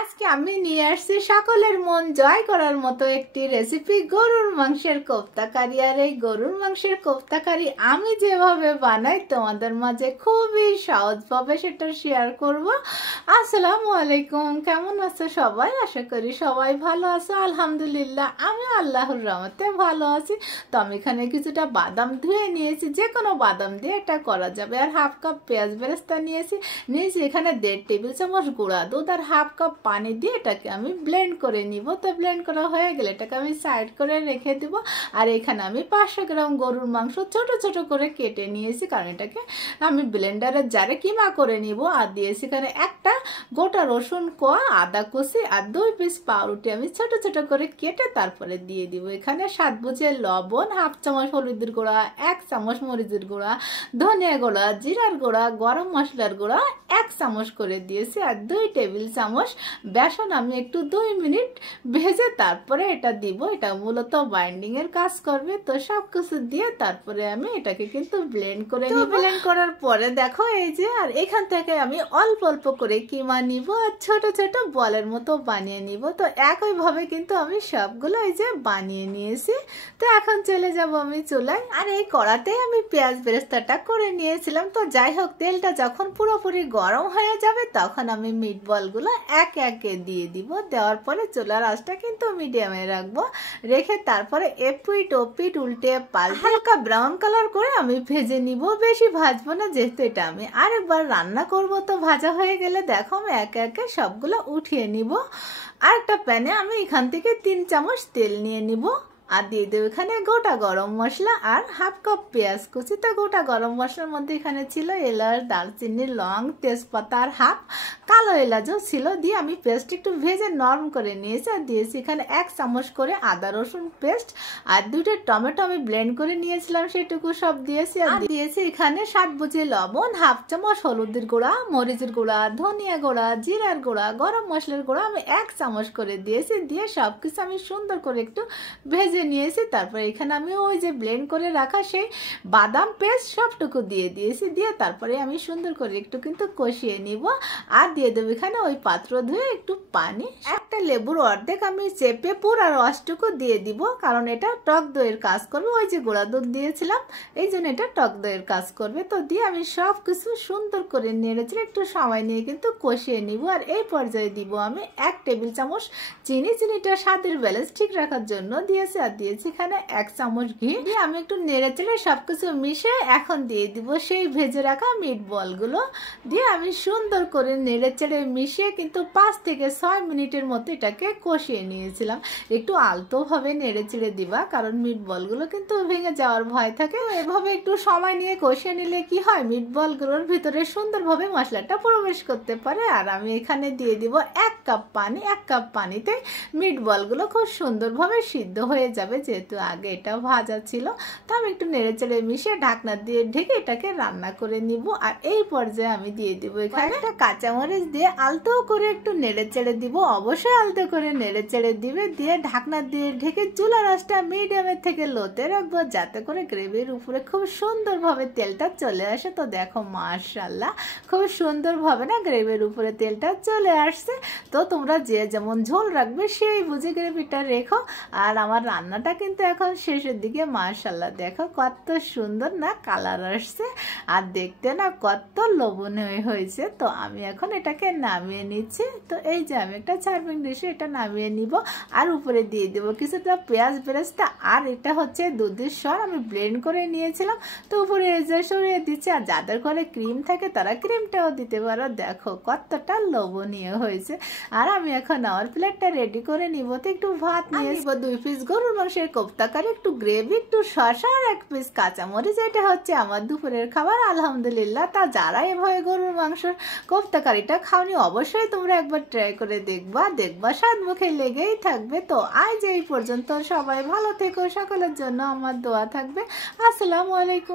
আজকে আমি নিয়ে আসছি সকলের মন জয় করার মতো একটি রেসিপি, গরুর মাংসের কোফতা কারি। আর এই গরুর মাংসের কোফতা কারি আমি যেভাবে বানাই তোমাদের মাঝে খুবই সহজভাবে সেটা শেয়ার করব। আসসালামু আলাইকুম, কেমন আছো সবাই? আশা করি সবাই ভালো আছো। আলহামদুলিল্লাহ আমি আল্লাহর রহমতে ভালো আছি। তো আমি এখানে কিছুটা বাদাম ধুয়ে নিয়েছি, যে কোনো বাদাম দিয়ে এটা করা যাবে। আর হাফ কাপ পেঁয়াজ বেরেস্তা নিয়েছি এখানে 1.5 টেবিল চামচ গুঁড়া দুধ আর হাফ কাপ পানি দিয়ে এটাকে আমি ব্লেন্ড করে নিব। তো ব্লেন্ড করা হয়ে গেলে এটাকে আমি সাইড করে রেখে দিব। আর এখানে আমি 500 গ্রাম গরুর মাংস ছোট ছোট করে কেটে নিয়েছি, কারণ এটাকে আমি ব্লেন্ডারের জারে কিমা করে নিব। আর দিয়েছি এখানে একটা গোটা রসুন কোয়া, আদা কুচি আর 2 পিস পাউরুটি আমি ছোট ছোট করে কেটে তারপরে দিয়ে দিব। এখানে স্বাদ বুঝে লবণ, হাফ চামচ হলুদের গুঁড়া, 1 চামচ মরিচের গুঁড়া, ধনিয়া গুঁড়া, জিরার গুঁড়া, গরম মশলার গুঁড়া 1 চামচ করে দিয়েছি। আর 2 টেবিল চামচ বেসন আমি একটু 2 মিনিট ভেজে তারপরে এটা দিব। এটা মূলত বাইন্ডিং এর কাজ করবে। তো সবকিছু দিয়ে তারপরে আমি এটাকে কিন্তু ব্লেন্ড করে নিব। ব্লেন্ড করার পরে দেখো এই যে, আর এখান থেকে আমি অল্প অল্প করে কিমা নিব আর ছোট ছোট বলের মতো বানিয়ে নিব। তো একই ভাবে কিন্তু আমি সবগুলো এই যে বানিয়ে নিয়েছি। তো এখন চলে যাব আমি চুলায়। আর এই কড়াতেই আমি পেঁয়াজ বেরেস্তাটা করে নিয়েছিলাম। তো যাই হোক, তেলটা যখন পুরোপুরি গরম হয়ে যাবে তখন আমি মিট বলগুলো একে একে দিয়ে দিব। দেওয়ার পরে চুলার আঁচটা কিন্তু মিডিয়ামে রাখবো, রেখে তারপরে এপিট ওপিট উল্টে পাল্টে হালকা ব্রাউন কালার করে আমি ভেজে নিব। বেশি ভাজবো না, যেহেতু এটা আমি আরেকবার রান্না করব। তো ভাজা হয়ে গেলে দেখো আমি একে একে সবগুলো উঠিয়ে নিব। আর একটা প্যানে আমি এখান থেকে 3 চামচ তেল নিয়ে নিব। আর দিয়ে দেবো এখানে গোটা গরম মশলা আর হাফ কাপ পেঁয়াজ কুচি। তো গোটা গরম মশলার মধ্যে এখানে ছিল এলাচ, দারচিনি, লং, তেজপাতা আর হাফ কালো এলাচও ছিল। দিয়ে আমি পেস্ট একটু ভেজে নরম করে নিয়েছি। আর দিয়েছি এখানে 1 চামচ করে আদা রসুন পেস্ট আর 2টা টমেটো আমি ব্লেন্ড করে নিয়েছিলাম, সেটুকু সব দিয়েছি। আর দিয়েছি এখানে স্বাদ বুঝে লবণ, হাফ চামচ হলুদের গুঁড়া, মরিচের গুঁড়া, ধনিয়া গুঁড়া, জিরার গুঁড়া, গরম মশলার গুঁড়া আমি 1 চামচ করে দিয়েছি। দিয়ে সবকিছু আমি সুন্দর করে একটু ভেজে নিয়েছি। তারপরে এখানে আমি ওই যে ব্লেন্ড করে রাখা সেই বাদাম পেস্ট সবটুকু দিয়ে দিয়েছি। দিয়ে তারপরে আমি সুন্দর করে একটু কিন্তু কষিয়ে নিব। আর দিয়ে দেবো এখানে ওই পাত্র ধুয়ে একটু পানি, একটা লেবুর অর্ধেক আমি চেপে পুরো রসটুকু দিয়ে দিব, কারণ এটা টক দইয়ের কাজ করবে। ওই যে গুঁড়া দুধ দিয়েছিলাম, এই জন্য এটা টক দইয়ের কাজ করবে। তো দিয়ে আমি সব কিছু সুন্দর করে নেড়েছি, একটু সময় নিয়ে কিন্তু কষিয়ে নিব। আর এই পর্যায়ে দিব আমি 1 টেবিল চামচ চিনি। চিনিটা স্বাদের ব্যালেন্স ঠিক রাখার জন্য দিয়েছি। আর দিয়েছি এখানে 1 চামচ ঘি। দিয়ে আমি একটু নেড়ে চেড়ে সবকিছু মিশিয়ে এখন দিয়ে দিব সেই ভেজে রাখা মিট বলগুলো। দিয়ে আমি সুন্দর করে নেড়ে চেড়ে মিশিয়ে কিন্তু 5 থেকে 6 মিনিটের মতো এটাকে কষিয়ে নিয়েছিলাম। একটু আলতো ভাবে নেড়ে চেড়ে দিবা, কারণ মিট বলগুলো কিন্তু ভেঙে যাওয়ার ভয় থাকে। এভাবে একটু সময় নিয়ে কষিয়ে নিলে কি হয়, মিট বলগুলোর ভিতরে সুন্দরভাবে মশলাটা প্রবেশ করতে পারে। আর আমি এখানে দিয়ে দিব 1 কাপ পানি। 1 কাপ পানিতে মিট বলগুলো খুব সুন্দরভাবে সিদ্ধ হয়ে যাবে, যেহেতু আগে এটা ভাজা ছিল। তো আমি একটু নেড়ে চেড়ে মিশিয়ে ঢাকনা দিয়ে ঢেকে এটাকে রান্না করে নিব। আর এই পর্যায়ে আমি দিয়ে দিব এখানে একটা কাঁচামরিচ দিয়ে আলতো করে একটু নেড়ে চেড়ে দিব। অবশ্যই আলতো করে নেড়ে চেড়ে দিবে। দিয়ে ঢাকনা দিয়ে ঢেকে চুলার আঁচটা মিডিয়ামের থেকে লোতে রাখবো, যাতে করে গ্রেভির উপরে খুব সুন্দরভাবে তেলটা চলে আসে। তো দেখো মাশাআল্লাহ খুব সুন্দরভাবে না গ্রেভির উপরে তেলটা চলে আসছে। তো তোমরা যে যেমন ঝোল রাখবে সেই বুঝে গ্রেভিটা রেখো। আর আমার রান্নাটা কিন্তু এখন শেষের দিকে। মাশাআল্লাহ দেখো কত সুন্দর না কালার আসছে, আর দেখতে না কত লোভনীয় হয়েছে। তো আমি এখন এটাকে নামিয়ে নিচ্ছি। তো এই যে আমি একটা সার্ভিং ডিশে এটা নামিয়ে নিব। আর উপরে দিয়ে দেবো কিছুটা পেঁয়াজ বেরেস্তা। আর এটা হচ্ছে দুধের সর আমি ব্লেন্ড করে নিয়েছিলাম। তো উপরে যে সরিয়ে দিচ্ছি। আর যাদের ঘরে ক্রিম থাকে তারা ক্রিমটাও দিতে পারো। দেখো কতটা লোভনীয় হয়েছে। আর আমি এখন আমার প্লেটটা রেডি করে নিব। তো একটু ভাত নিয়ে নিব, 2 পিস গরুর মাংসের কোফতা কারি, একটু গ্রেভি, একটু শসা আর 1 পিস কাঁচামরিচ। এটা হচ্ছে আমার দুপুরের খাবার আলহামদুলিল্লাহ। তা যারা এভাবে গরুর মাংসের কোফতা কারিটা খাওনি, অবশ্যই তোমরা একবার ট্রাই করে দেখবা স্বাদ মুখে লেগেই থাকবে। তো আজ এই পর্যন্ত, সবাই ভালো থেকো, সকলের জন্য আমার দোয়া থাকবে। আসসালামু আলাইকুম।